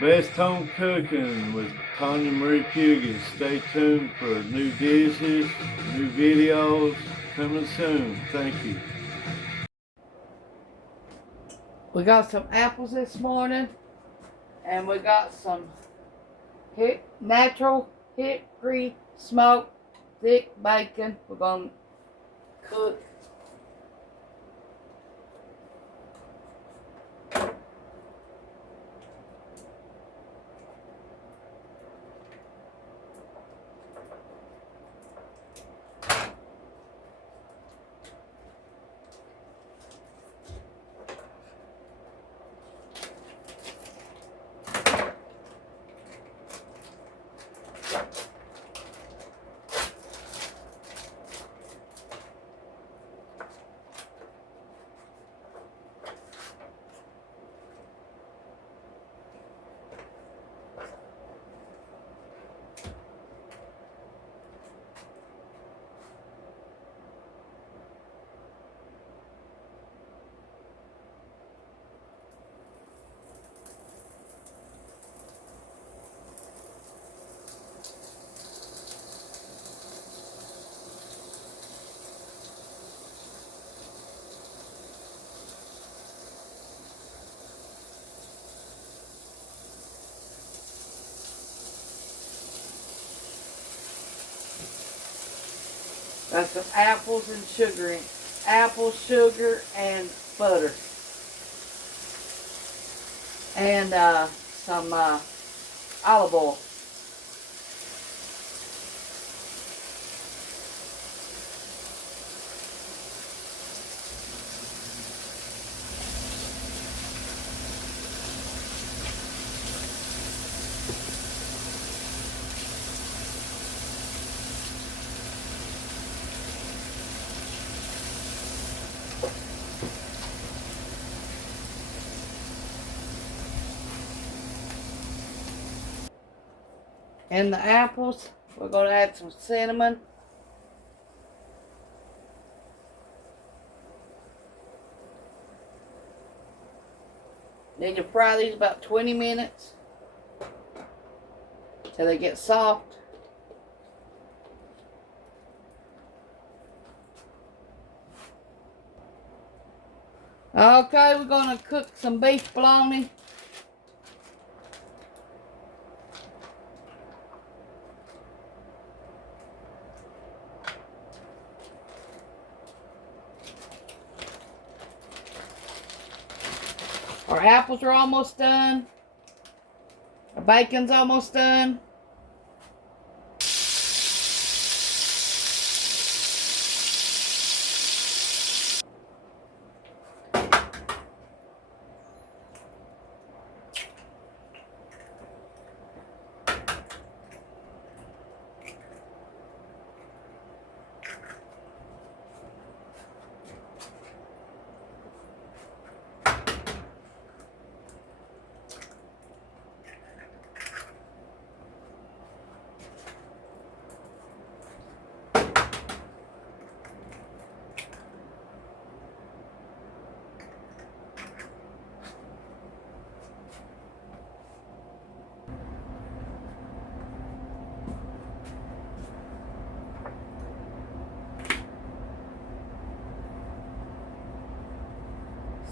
Best Home Cooking with Tawynia M Fugate. Stay tuned for new dishes, new videos coming soon. Thank you. We got some apples this morning, and we got some natural hickory smoked thick bacon. We're going to cook. Got some apples and sugar in it. Apple, sugar, and butter. And some olive oil. In the apples, we're going to add some cinnamon. Need to fry these about 20 minutes till they get soft. Okay, we're going to cook some beef bologna. Our apples are almost done. Our bacon's almost done.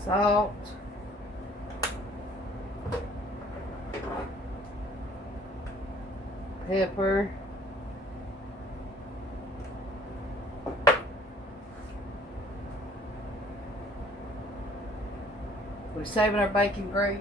Salt. Pepper. We're saving our bacon grease.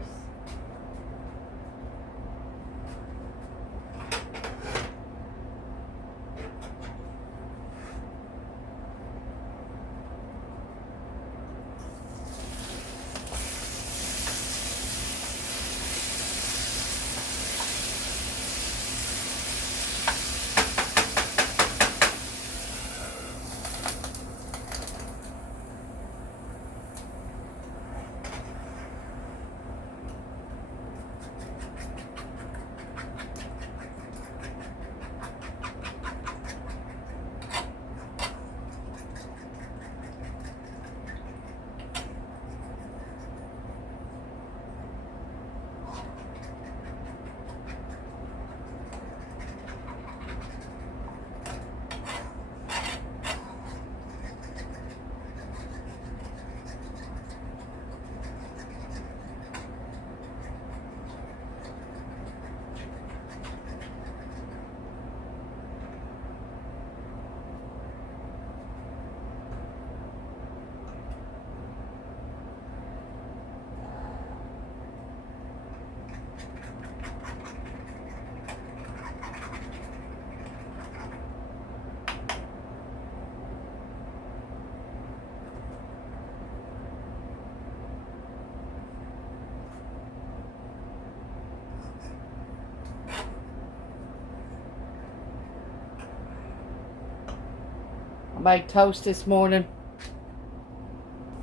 Made toast this morning.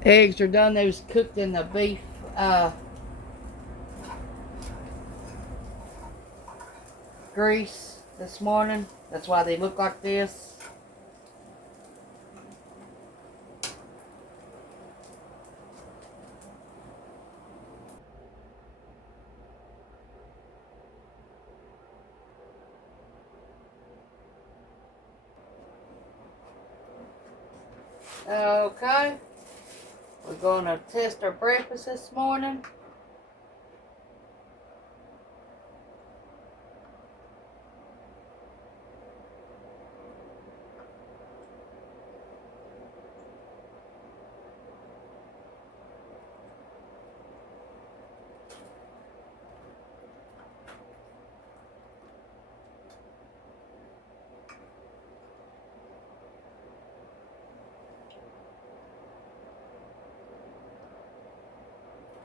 Eggs are done. They was cooked in the beef grease this morning. That's why they look like this. Okay. We're going to test our breakfast this morning.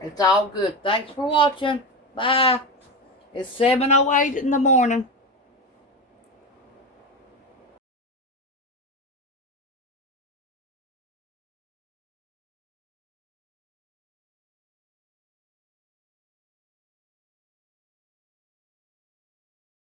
It's all good. Thanks for watching. Bye. It's 7:08 in the morning.